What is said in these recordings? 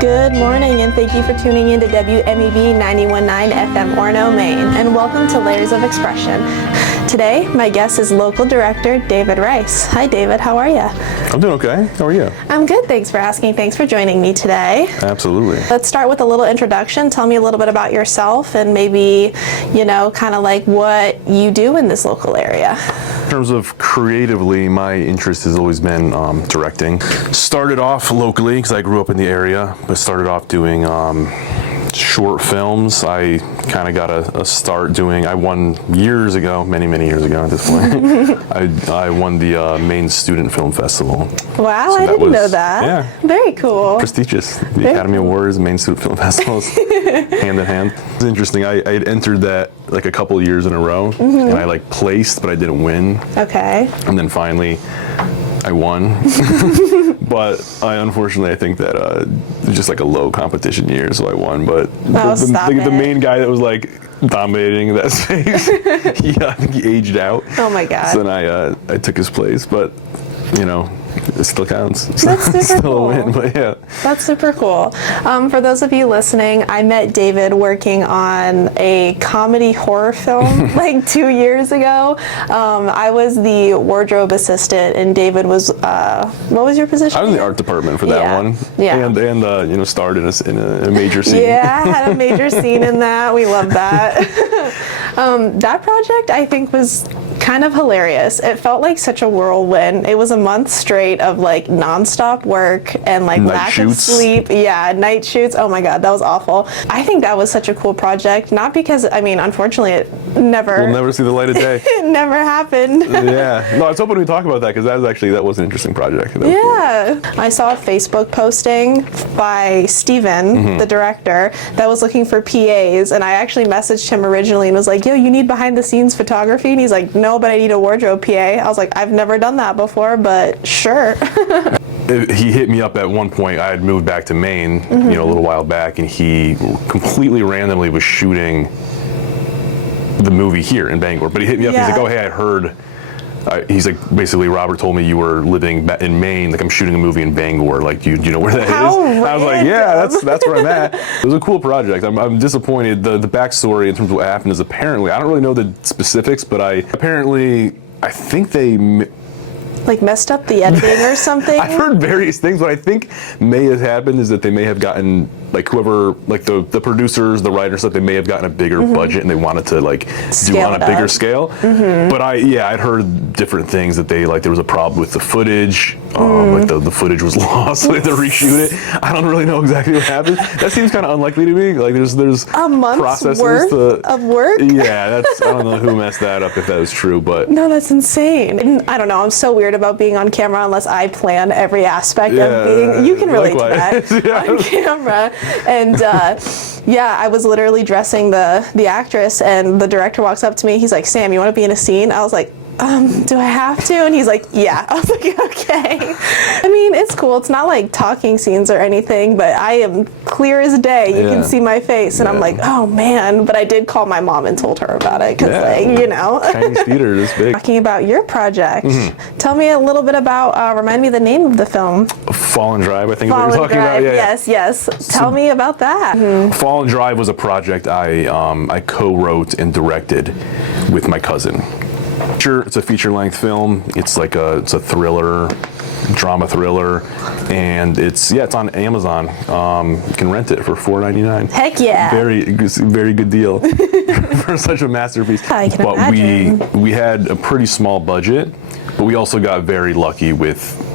Good morning, and thank you for tuning in to WMEB 91.9 FM Orono, Maine, and welcome to Layers of Expression. Today, my guest is local director David Rice. Hi, David. How are you? I'm doing okay. How are you? I'm good. Thanks for asking. Thanks for joining me today. Absolutely. Let's start with a little introduction. Tell me a little bit about yourself and maybe, kind of like what you do in this local area. In terms of creatively, my interest has always been directing. Started off locally because I grew up in the area, but started off doing short films. I kind of got a start doing, I won years ago, many years ago at this point, I won the Maine Student Film Festival. Wow, So I that didn't know was- that. Yeah. Very cool. Prestigious. The Academy Awards, Maine Student Film Festivals, hand in hand. It's interesting. I had entered that like a couple years in a row, and I placed, but I didn't win. Okay. And then finally, I won. But unfortunately, I think that it was just like a low competition year, so I won. But the main guy that was dominating that space, I think he aged out. Oh my God. So then I took his place, but it still counts. That's super still cool. a win, but yeah. That's super cool. For those of you listening, I met David working on a comedy horror film 2 years ago. I was the wardrobe assistant, and David was, what was your position? I was in the art department for that one. Yeah. And starred in a major scene. Yeah, I had a major scene in that. We love that. That project, I think, was kind of hilarious. It felt like such a whirlwind. It was a month straight of nonstop work and lack of sleep. Yeah, night shoots. Oh my God, that was awful. I think that was such a cool project. Not because, unfortunately, it never... We'll never see the light of day. It never happened. Yeah. No, I was hoping we'd talk about that because that was an interesting project. Yeah. I saw a Facebook posting by Steven, the director, that was looking for PAs, and I actually messaged him originally and was like, yo, you need behind the scenes photography? And he's like, no, but I need a wardrobe PA. I was like, I've never done that before, but sure. He hit me up at one point. I had moved back to Maine, a little while back, and he completely randomly was shooting the movie here in Bangor. But he hit me up. He's like, oh, hey, I heard. He's like, basically, Robert told me you were living in Maine. I'm shooting a movie in Bangor. Do you know where that is? I was like, yeah, that's where I'm at. It was a cool project. I'm disappointed. The backstory in terms of what happened is apparently, I don't really know the specifics, but I think they messed up the editing or something. I've heard various things. What I think may have happened is that they may have gotten whoever, the producers, the writers, they may have gotten a bigger budget and they wanted to do on a bigger scale. But I'd heard different things that there was a problem with the footage. The footage was lost, so they had to reshoot it. I don't really know exactly what happened. That seems kind of unlikely to me. There's a month's processes worth of work. Yeah, I don't know who messed that up if that was true, but no, that's insane. And I don't know. I'm so weird about being on camera unless I plan every aspect of being. You can relate to that on camera. And I was literally dressing the actress, and the director walks up to me. He's like, Sam, you want to be in a scene? I was like, do I have to? And he's like, yeah. I was like, okay. It's cool. It's not talking scenes or anything, but I am clear as day. You can see my face, and I'm like, oh man. But I did call my mom and told her about it because, Chinese theater is big. Talking about your project, tell me a little bit about, remind me the name of the film. Fallen Drive, I think is what you're talking about. Yeah, yes. Tell me about that. Fallen Drive was a project I co-wrote and directed with my cousin. It's a feature-length film. It's it's a thriller, drama thriller, and it's on Amazon. You can rent it for $4.99. Heck yeah! Very good deal for such a masterpiece. I can imagine. We had a pretty small budget, but we also got very lucky with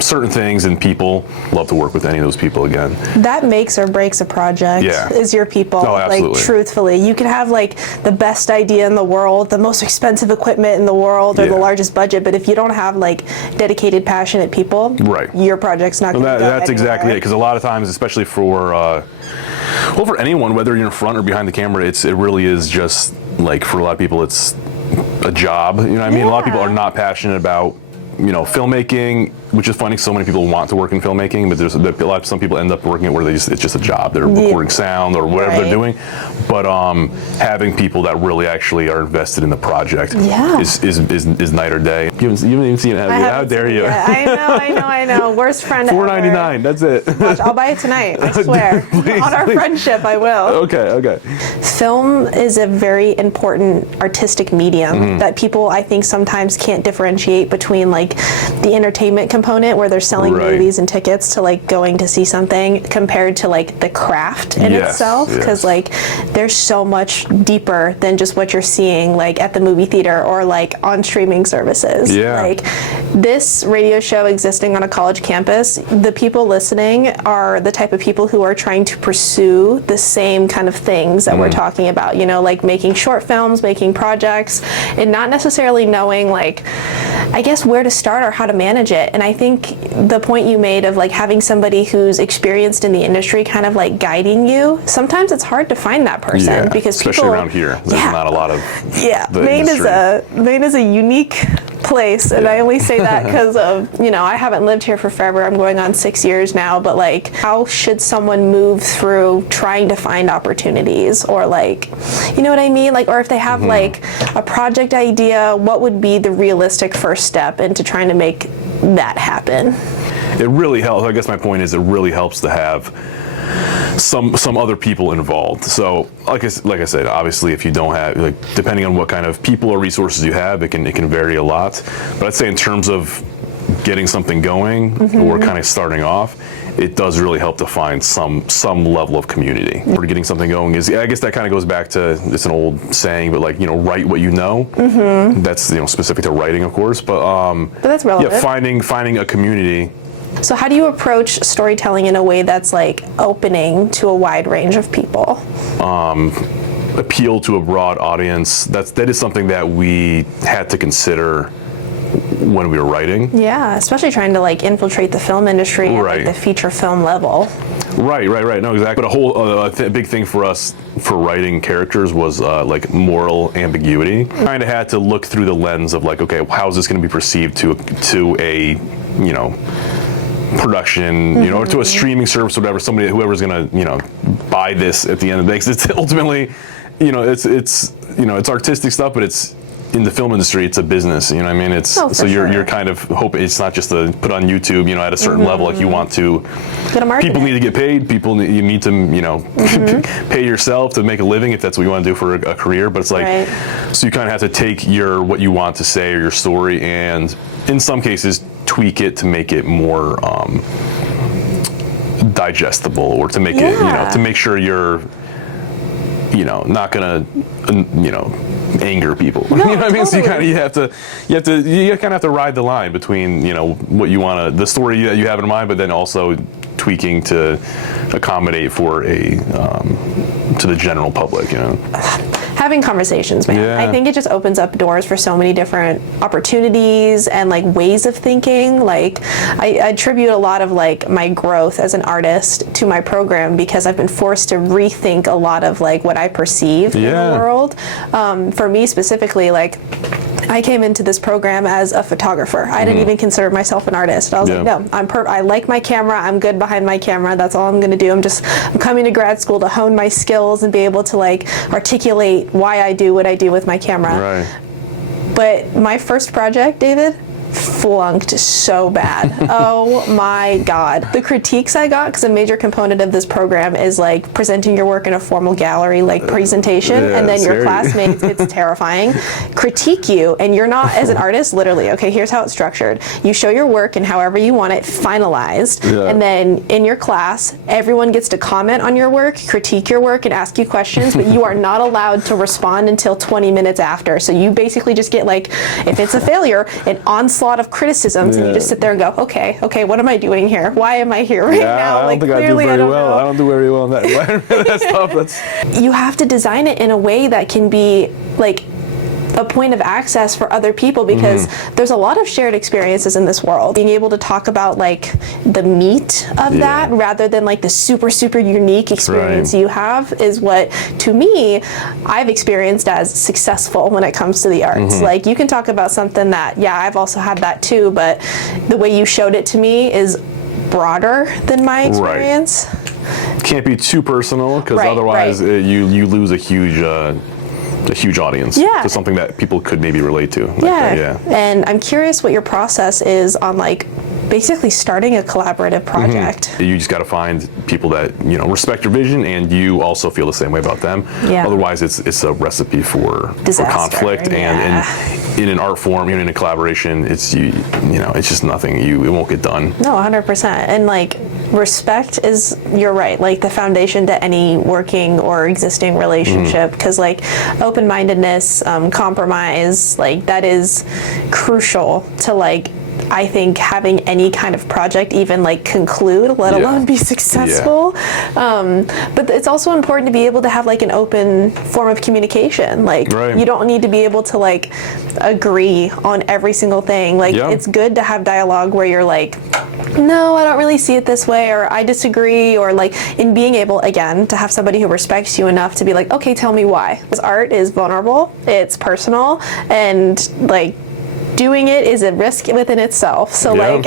certain things and people. Love to work with any of those people again. That makes or breaks a project. Yeah. Is your people. Oh, absolutely. Truthfully, you can have the best idea in the world, the most expensive equipment in the world, or the largest budget, but if you don't have dedicated, passionate people, right, your project's not going to go That's anywhere. exactly it. Because a lot of times, especially for for anyone, whether you're in front or behind the camera, it really is just for a lot of people, it's a job. You know what I mean? A lot of people are not passionate about filmmaking. which is funny. So many people want to work in filmmaking, but some people end up working it where it's just a job. They're recording sound or whatever they're doing. But having people that really actually are invested in the project is night or day. You haven't even seen it. How dare you? I know. Worst friend ever. $4.99. That's it. Watch, I'll buy it tonight. I swear. On our friendship, I will. Okay. Film is a very important artistic medium that people, I think, sometimes can't differentiate between like the entertainment component where they're selling movies and tickets to like going to see something compared to like the craft in itself, because like there's so much deeper than just what you're seeing like at the movie theater or like on streaming services. Like this radio show existing on a college campus, the people listening are the type of people who are trying to pursue the same kind of things that we're talking about, you know, like making short films, making projects, and not necessarily knowing like, I guess, where to start or how to manage it. And I think the point you made of like having somebody who's experienced in the industry kind of like guiding you, sometimes it's hard to find that person because especially people, around here, there's not a lot of Maine is a unique place, and I only say that because of, you know, I haven't lived here for forever. I'm going on 6 years now, but like, how should someone move through trying to find opportunities, or like, you know what I mean? Like, or if they have like a project idea, what would be the realistic first step into trying to make that happen? It really helps. I guess my point is it really helps to have some other people involved. So like I said, obviously if you don't have, like, depending on what kind of people or resources you have, it can vary a lot. But I'd say in terms of getting something going or kind of starting off, it does really help to find some level of community. Or getting something going is, I guess that kind of goes back to, it's an old saying, but like, you know, write what you know. That's, you know, specific to writing, of course, but that's relevant. Yeah, finding a community. So how do you approach storytelling in a way that's like opening to a wide range of people? Appeal to a broad audience. That is something that we had to consider when we were writing. Yeah, especially trying to like infiltrate the film industry at like the feature film level. Right. No, exactly. But a whole big thing for us for writing characters was like moral ambiguity. Kind of had to look through the lens of like, okay, how is this going to be perceived to a, you know, production, you know, or to a streaming service or whatever, whoever's gonna, you know, buy this at the end of the day. 'Cause it's ultimately, you know, it's you know, it's artistic stuff, but it's in the film industry, it's a business, you know what I mean? It's so you're kind of hoping it's not just to put on YouTube, you know, at a certain level. Like you want to, people need to get paid. You need to, you know, pay yourself to make a living if that's what you want to do for a career. But it's like, so you kind of have to take what you want to say or your story, and in some cases tweak it to make it more digestible, or to make it, you know, to make sure you're, you know, not gonna, you know, anger people. No, you know what I mean? totally. So you kind of have to ride the line between, you know, what you want to, the story that you have in mind, but then also tweaking to accommodate for to the general public, you know. Having conversations, man. I think it just opens up doors for so many different opportunities and like ways of thinking. Like I attribute a lot of like my growth as an artist to my program, because I've been forced to rethink a lot of like what I perceive in the world. For me specifically, like I came into this program as a photographer. I didn't even consider myself an artist. I was like, no, I like my camera. I'm good behind my camera. That's all I'm going to do. I'm coming to grad school to hone my skills and be able to like articulate why I do what I do with my camera. Right. But my first project, David, flunked so bad. Oh my God. The critiques I got, because a major component of this program is like presenting your work in a formal gallery like presentation, and then your classmates, it's terrifying, critique you, and you're not, as an artist, literally, okay, here's how it's structured. You show your work and however you want it finalized, and then in your class, everyone gets to comment on your work, critique your work, and ask you questions, but you are not allowed to respond until 20 minutes after. So you basically just get like, if it's a failure, an onslaught of criticisms, and you just sit there and go, okay, what am I doing here? Why am I here right now? I don't think I do very well. I don't do very well in that. That's tough. You have to design it in a way that can be like a point of access for other people, because there's a lot of shared experiences in this world. Being able to talk about like the meat of that rather than like the super unique experience you have is what, to me, I've experienced as successful when it comes to the arts. Like, you can talk about something that, yeah, I've also had that too, but the way you showed it to me is broader than my experience. Can't be too personal, because otherwise you lose a huge audience to something that people could maybe relate to. And I'm curious what your process is on like basically starting a collaborative project. You just got to find people that, you know, respect your vision and you also feel the same way about them. Otherwise, it's a recipe for conflict. And in an art form, in a collaboration, it's you know, it's just nothing. It won't get done. No, 100%. And like, respect is, you're right, like the foundation to any working or existing relationship, because like open-mindedness, compromise, like that is crucial to like, I think, having any kind of project even like conclude, let alone be successful. But it's also important to be able to have like an open form of communication. Like you don't need to be able to like agree on every single thing. Like it's good to have dialogue where you're like, no, I don't really see it this way, or I disagree, or like in being able, again, to have somebody who respects you enough to be like, okay, tell me why. Because art is vulnerable, it's personal, and like doing it is a risk within itself. So like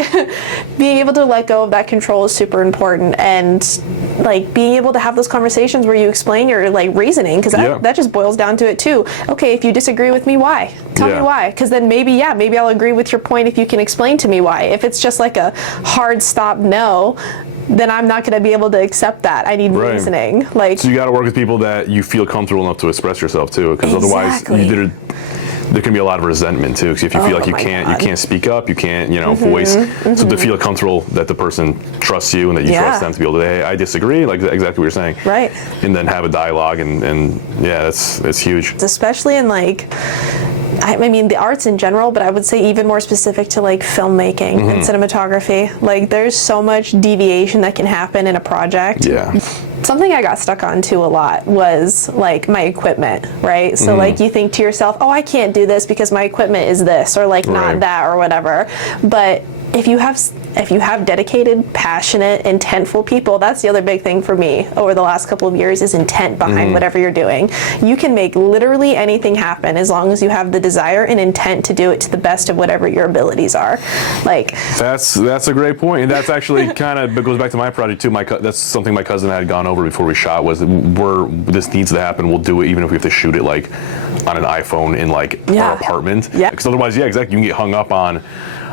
being able to let go of that control is super important, and like being able to have those conversations where you explain your like reasoning, because that just boils down to it too. Okay, if you disagree with me, why? Tell me why, because then maybe I'll agree with your point if you can explain to me why. If it's just like a hard stop no, then I'm not going to be able to accept that. I need reasoning. Like, so you got to work with people that you feel comfortable enough to express yourself to, because otherwise there can be a lot of resentment too, because if you feel like you can't speak up, you can't, you know, voice. So to feel comfortable that the person trusts you and that you trust them to be able to, hey, I disagree, like exactly what you're saying. Right. And then have a dialogue, and that's huge. Especially in like, I mean, the arts in general, but I would say even more specific to like filmmaking and cinematography. Like, there's so much deviation that can happen in a project. Something I got stuck on too a lot was like my equipment, right? So like you think to yourself, oh, I can't do this because my equipment is this, or like not that, or whatever. But if you have dedicated, passionate, intentful people, that's the other big thing for me over the last couple of years, is intent behind whatever you're doing. You can make literally anything happen as long as you have the desire and intent to do it to the best of whatever your abilities are. Like, that's a great point, and that's actually kind of goes back to my project too. That's something my cousin had gone over before we shot, was this needs to happen, we'll do it even if we have to shoot it like on an iPhone in like our apartment. Because otherwise, exactly, you can get hung up on,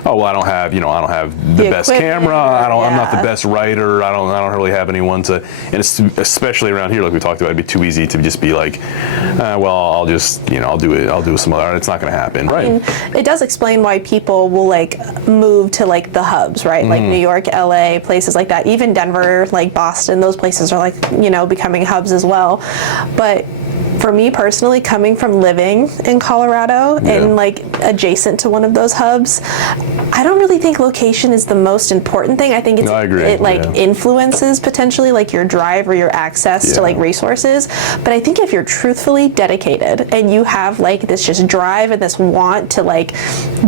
oh, well, I don't have the best camera. I'm not the best writer. I don't really have anyone to, and it's especially around here, like we talked about, it'd be too easy to just be like, well, I'll just, I'll do some other. It's not going to happen. I mean, it does explain why people will like move to like the hubs, right? Like New York, LA, places like that. Even Denver, like Boston, those places are like, becoming hubs as well. But for me personally, coming from living in Colorado and like adjacent to one of those hubs, I don't really think location is the most important thing. I think it influences potentially like your drive or your access to like resources. But I think if you're truthfully dedicated and you have like this just drive and this want to like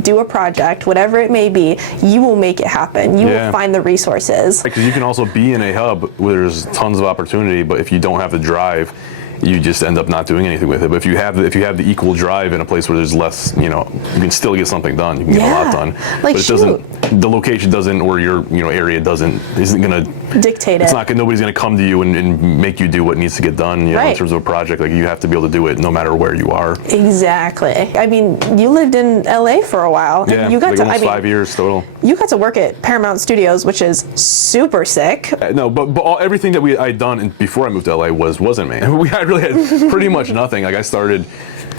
do a project, whatever it may be, you will make it happen. You will find the resources. Because you can also be in a hub where there's tons of opportunity, but if you don't have the drive, you just end up not doing anything with it. But if you have the equal drive in a place where there's less, you can still get something done. You can get a lot done. Like, but it doesn't. The location doesn't, or your area isn't going to dictate it. It's not. Nobody's going to come to you and make you do what needs to get done. In terms of a project, like you have to be able to do it no matter where you are. Exactly. I mean, you lived in LA for a while. Yeah, and you got like almost 5 years total. You got to work at Paramount Studios, which is super sick. No, but everything that I'd done before I moved to LA wasn't me. I really had pretty much nothing. Like I started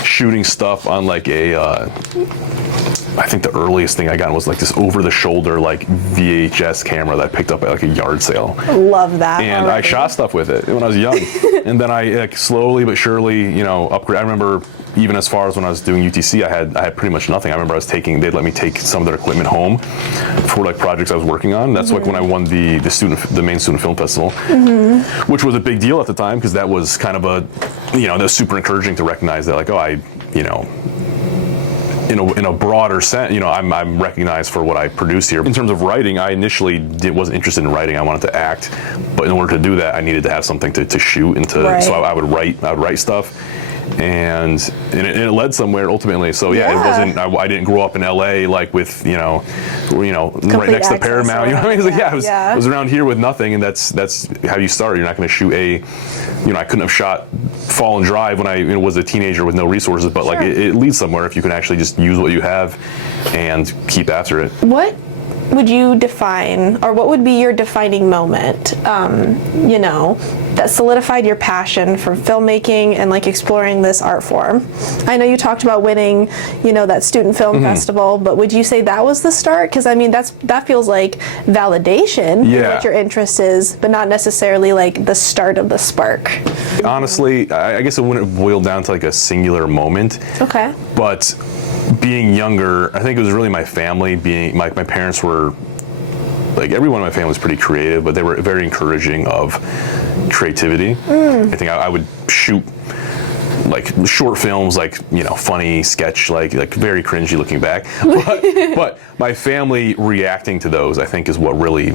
shooting stuff on like I think the earliest thing I got was like this over-the-shoulder like VHS camera that I picked up at like a yard sale. Love that. And I shot stuff with it when I was young. And then I slowly but surely, upgrade. I remember even as far as when I was doing UTC, I had pretty much nothing. I remember they'd let me take some of their equipment home for like projects I was working on. That's like when I won the main student film festival, which was a big deal at the time because that was kind of that was super encouraging to recognize that like, in a broader sense, you know, I'm recognized for what I produce here. In terms of writing, I initially wasn't interested in writing. I wanted to act, but in order to do that, I needed to have something to shoot and to. Right. So I would write stuff, and it led somewhere ultimately. So yeah, it wasn't. I didn't grow up in LA like with you know, right next to Paramount. You know what I mean? Like, I was around here with nothing, and that's how you start. You're not going to shoot I couldn't have shot Fall and Drive when I was a teenager with no resources, but like it leads somewhere if you can actually just use what you have and keep after it. What would you define, or what would be your defining moment, that solidified your passion for filmmaking and like exploring this art form? I know you talked about winning, that student film festival, but would you say that was the start? Because I mean, that feels like validation in what your interest is, but not necessarily like the start of the spark. Honestly, I guess it wouldn't boil down to like a singular moment. Okay. But being younger, I think it was really my family. My parents were, like, everyone in my family was pretty creative, but they were very encouraging of creativity. I think I would shoot like short films, like funny sketch, like very cringy looking back. But my family reacting to those, I think, is what really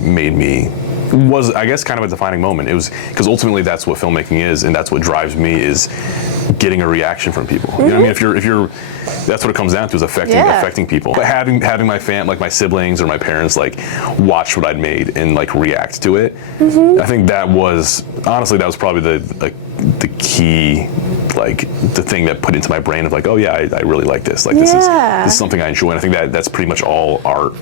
was, I guess, kind of a defining moment. It was because ultimately that's what filmmaking is, and that's what drives me, is getting a reaction from people. You know what I mean? If you're that's what it comes down to, is affecting people. But having my my siblings or my parents like watch what I'd made and like react to it, I think that was probably the key, like the thing that put into my brain of like, oh yeah, I really like this. Like this is something I enjoy. And I think that's pretty much all art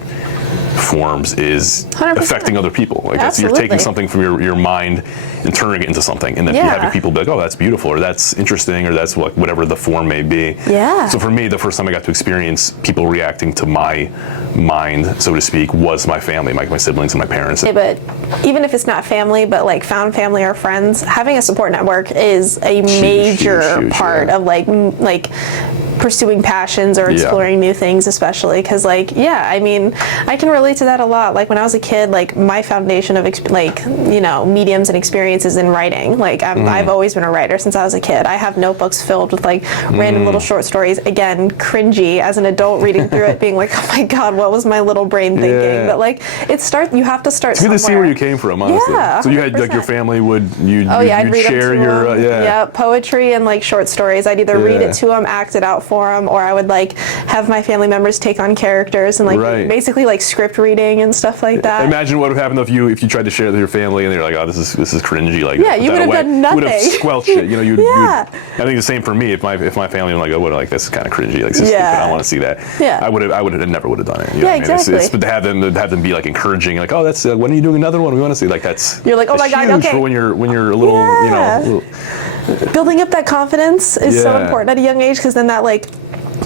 forms, is 100%. Affecting other people. Like you're taking something from your mind and turning it into something, and then having people be like, oh, that's beautiful, or that's interesting, or that's whatever the form may be. So for me, the first time I got to experience people reacting to my mind, so to speak, was my family, my siblings and my parents. Yeah, but even if it's not family, but like found family or friends, having a support network is a major part of like pursuing passions or exploring new things, especially because I mean, I can relate to that a lot. Like when I was a kid, like my foundation of mediums and experiences in writing, like I've always been a writer since I was a kid. I have notebooks filled with like random little short stories, again cringy as an adult reading through it, being like, oh my god, what was my little brain thinking? But like you have to start somewhere. It's good to see where you came from, honestly. So you had like your family you'd share your poetry and like short stories. I'd either read it to them, act it out for them, or I would like have my family members take on characters and like basically like script reading and stuff like that. Imagine what would happen if you tried to share it with your family and they're like, oh, this is cringy. Like, you would have done nothing. You would have squelched it. I think the same for me. If my family was like, oh, like this is kind of cringy. Like, this is stupid. I don't want to see that. I never would have done it. Exactly. But to have them be like encouraging, like, oh, that's when are you doing another one? We want to see. Like you're like, oh my god, okay. For when you're a little, building up that confidence is so important at a young age, because then that like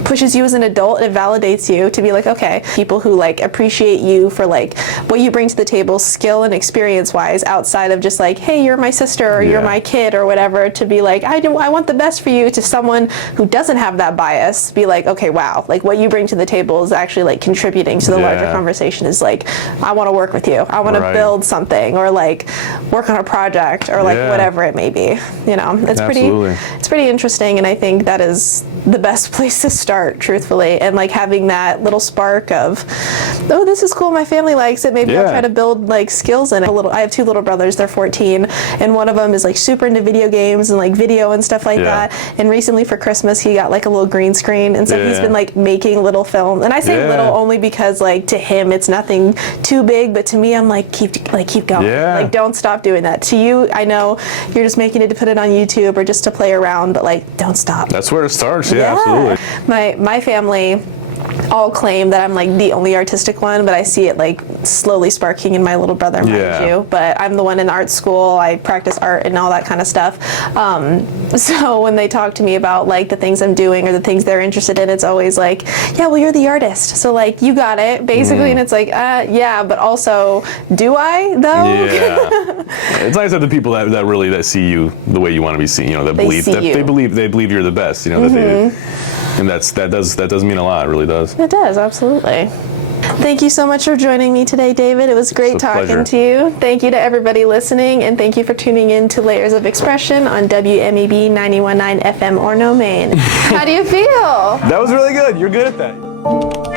pushes you as an adult. It validates you to be like, okay, people who like appreciate you for like what you bring to the table, skill and experience wise, outside of just like, hey, you're my sister or you're my kid or whatever, to be like, I want the best for you, to someone who doesn't have that bias, be like, okay, wow, like what you bring to the table is actually like contributing to the larger conversation. Is like, I want to work with you, I want to build something, or like work on a project, or like whatever it may be. It's pretty interesting, and I think that is the best place to start, truthfully, and like having that little spark of, oh, this is cool, my family likes it, maybe I'll try to build like skills in it. I have two little brothers, they're 14, and one of them is like super into video games and like video and stuff like that, and recently for Christmas he got like a little green screen, and so he's been like making little films, and I say little only because like to him it's nothing too big, but to me I'm like, keep going, like don't stop doing that. To you, I know you're just making it to put it on YouTube or just to play around, but like don't stop. That's where it starts. Absolutely. My family all claim that I'm like the only artistic one, but I see it like slowly sparking in my little brother, mind you. But I'm the one in art school. I practice art and all that kind of stuff. So when they talk to me about like the things I'm doing or the things they're interested in, it's always like, yeah, well, you're the artist, so like you got it, basically. And it's like, but also, do I though? It's nice that the people that really see you the way you want to be seen, that they believe you're the best, that they do. And that does mean a lot. It really does. It does, absolutely. Thank you so much for joining me today, David. It was great talking to you. Thank you to everybody listening, and thank you for tuning in to Layers of Expression on WMEB 91.9 FM Orono, Maine. How do you feel? That was really good. You're good at that.